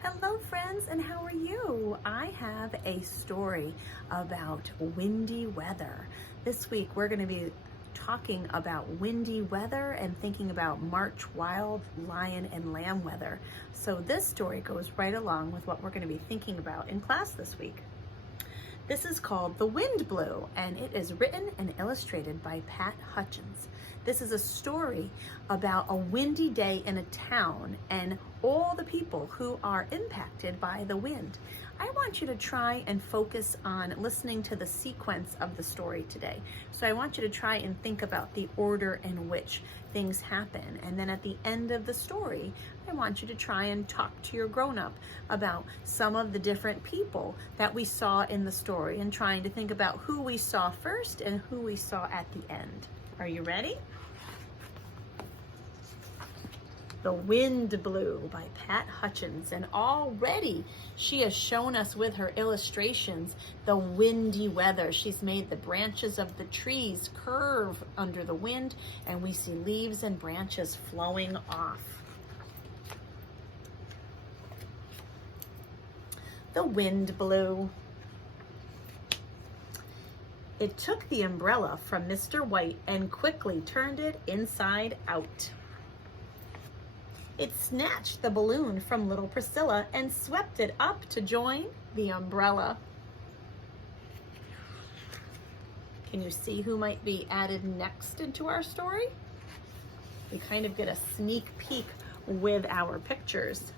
Hello friends, and how are you? I have a story about windy weather. This week we're going to be talking about windy weather and thinking about March wild lion and lamb weather. So this story goes right along with what we're going to be thinking about in class this week. This is called The Wind Blew, and it is written and illustrated by Pat Hutchins. This is a story about a windy day in a town and all the people who are impacted by the wind. I want you to try and focus on listening to the sequence of the story today. So I want you to try and think about the order in which things happen. And then at the end of the story, I want you to try and talk to your grown-up about some of the different people that we saw in the story and trying to think about who we saw first and who we saw at the end. Are you ready? The Wind Blew by Pat Hutchins, and already she has shown us with her illustrations the windy weather. She's made the branches of the trees curve under the wind, and we see leaves and branches flowing off. The wind blew. It took the umbrella from Mr. White and quickly turned it inside out. It snatched the balloon from little Priscilla and swept it up to join the umbrella. Can you see who might be added next into our story? We kind of get a sneak peek with our pictures.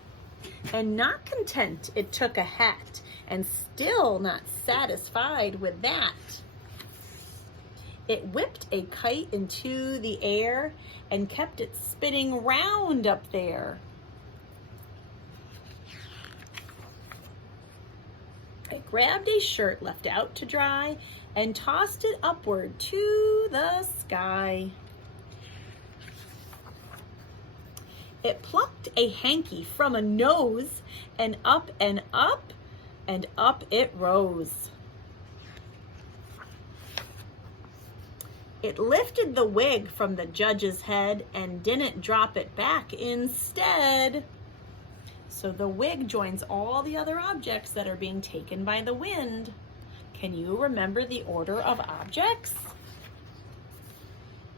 And not content, it took a hat, and still not satisfied with that, it whipped a kite into the air and kept it spinning round up there. It grabbed a shirt left out to dry and tossed it upward to the sky. It plucked a hanky from a nose, and up and up and up it rose. It lifted the wig from the judge's head and didn't drop it back instead. So the wig joins all the other objects that are being taken by the wind. Can you remember the order of objects?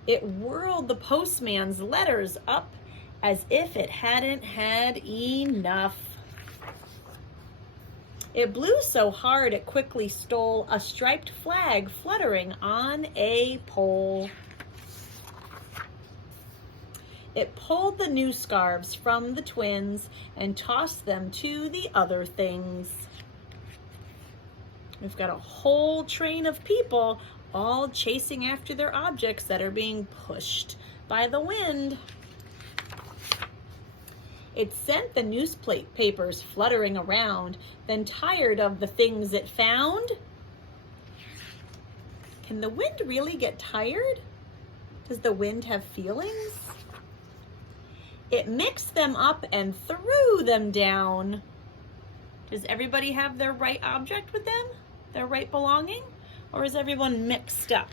It whirled the postman's letters up as if it hadn't had enough. It blew so hard it quickly stole a striped flag fluttering on a pole. It pulled the new scarves from the twins and tossed them to the other things. We've got a whole train of people all chasing after their objects that are being pushed by the wind. It sent the newspapers fluttering around, then tired of the things it found. Can the wind really get tired? Does the wind have feelings? It mixed them up and threw them down. Does everybody have their right object with them? Their right belonging? Or is everyone mixed up?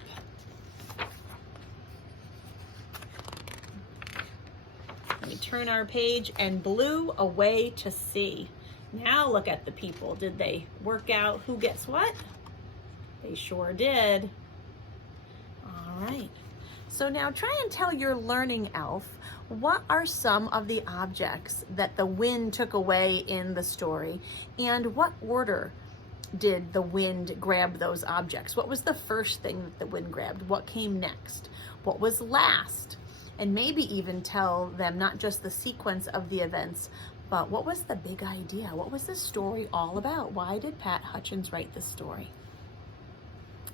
We turn our page and blew away to sea. Now look at the people. Did they work out who gets what? They sure did. All right. So now try and tell your learning elf, what are some of the objects that the wind took away in the story, and what order did the wind grab those objects? What was the first thing that the wind grabbed? What came next? What was last? And maybe even tell them not just the sequence of the events, but what was the big idea? What was this story all about? Why did Pat Hutchins write this story?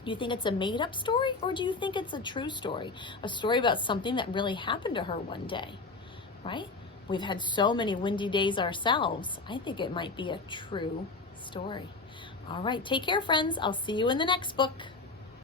Do you think it's a made-up story, or do you think it's a true story? A story about something that really happened to her one day, right? We've had so many windy days ourselves. I think it might be a true story. All right, take care, friends. I'll see you in the next book.